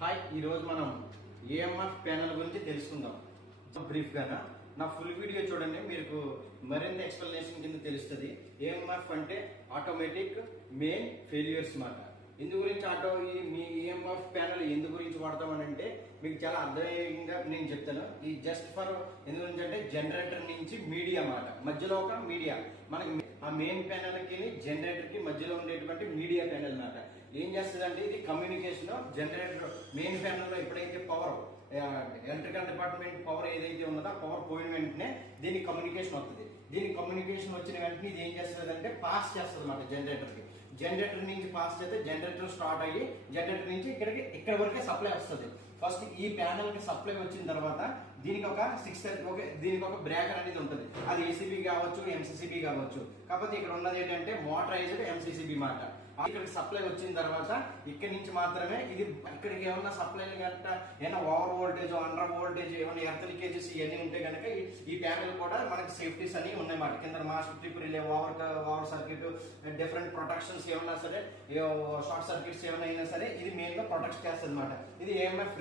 Hi, ఈరోజు మనం AMF panel గురించి తెలుసుకుందాం. బ్రీఫ్గానా నా ఫుల్ వీడియో చూడండి, మీకు మరింత ఎక్స్ప్లెనేషన్ కింద తెలుస్తుంది. ఏఎంఎఫ్ అంటే ఆటోమేటిక్ మెయిన్ ఫెయిల్యూర్స్ మాట. ఇందు గురించి మీ ఈఎంఎఫ్ ప్యానల్ ఎందు గురించి వాడతామని అంటే మీకు చాలా అర్థమయ్యేగా నేను చెప్తాను. ఈ జస్ట్ ఫర్ ఎందు గురించి అంటే జనరేటర్ నుంచి మీడియా మాట, మధ్యలో ఒక మీడియా మనకి ఆ మెయిన్ ప్యానల్ కి జనరేటర్ కి మధ్యలో ఉండేటువంటి మీడియా ప్యానల్ మాట ఏం చేస్తుంది అంటే ఇది కమ్యూనికేషన్. జనరేటర్ మెయిన్ ప్యానల్ లో ఎప్పుడైతే పవర్ ఎలక్ట్రికల్ డిపార్ట్మెంట్ పవర్ ఏదైతే ఉన్నదో పవర్ పోయిన వెంటనే దీనికి కమ్యూనికేషన్ వస్తుంది. దీనికి కమ్యూనికేషన్ వచ్చిన వెంటనే ఇది ఏం చేస్తుంది అంటే పాస్ చేస్తుంది అన్నమాట జనరేటర్ కి. జనరేటర్ నుంచి పాస్ చేస్తే జనరేటర్ స్టార్ట్ అయ్యి జనరేటర్ నుంచి ఇక్కడ వరకే సప్లై వస్తుంది. ఫస్ట్ ఈ ప్యానల్ కి సప్లై వచ్చిన తర్వాత దీనికి ఒక దీనికి ఒక బ్రేకర్ అనేది ఉంటుంది. అది ఏసీబీ కావచ్చు, ఎంసీసీబీ కావచ్చు. కాకపోతే ఇక్కడ ఉన్నది ఏంటంటే మోటరైజ్డ్ ఎంసీసీబీ మాట. ఇక్కడికి సప్లై వచ్చిన తర్వాత ఇక్కడి నుంచి మాత్రమే ఇది ఇక్కడికి ఏమన్నా సప్లై కనుక ఏమైనా ఓవర్ వోల్టేజ్, అండర్ వోల్టేజ్, ఏమైనా ఎర్త్ లీకేజెస్ ఇవన్నీ ఉంటే కనుక ఈ ప్యానల్ కూడా మనకి సేఫ్టీస్ అని ఉన్నాయన్నమాట. కింద master trip relay, over circuit, different protections ఏమన్నా సరే, షార్ట్ సర్క్యూట్స్ ఏమైనా అయినా సరే ఇది మెయిన్ గా ప్రొటెక్ట్ చేస్తుంది అనమాట. ఇది ఏఎంఎఫ్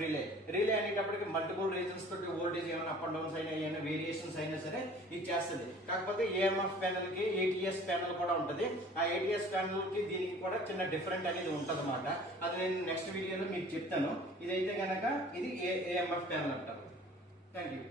రిలే అనేటప్పటికి మల్టిపుల్ రీజన్స్ తోటి వోల్టేజ్ ఏమైనా అప్ అండ్ డౌన్స్ అయినా ఏమైనా వేరియేషన్స్ అయినా సరే ఇది చేస్తుంది. కాకపోతే ఏఎంఎఫ్ ప్యానల్ కి ఏటీఎస్ ప్యానల్ కూడా ఉంటుంది. ఆ ఏటీఎస్ ప్యానల్ కి దీనికి కూడా చిన్న డిఫరెంట్ అనేది ఉంటుంది అన్నమాట. అది నేను నెక్స్ట్ వీడియోలో మీకు చెప్తాను. ఇదైతే గనక ఇది ఏఎంఎఫ్ ప్యానల్ అంటారు. Thank you.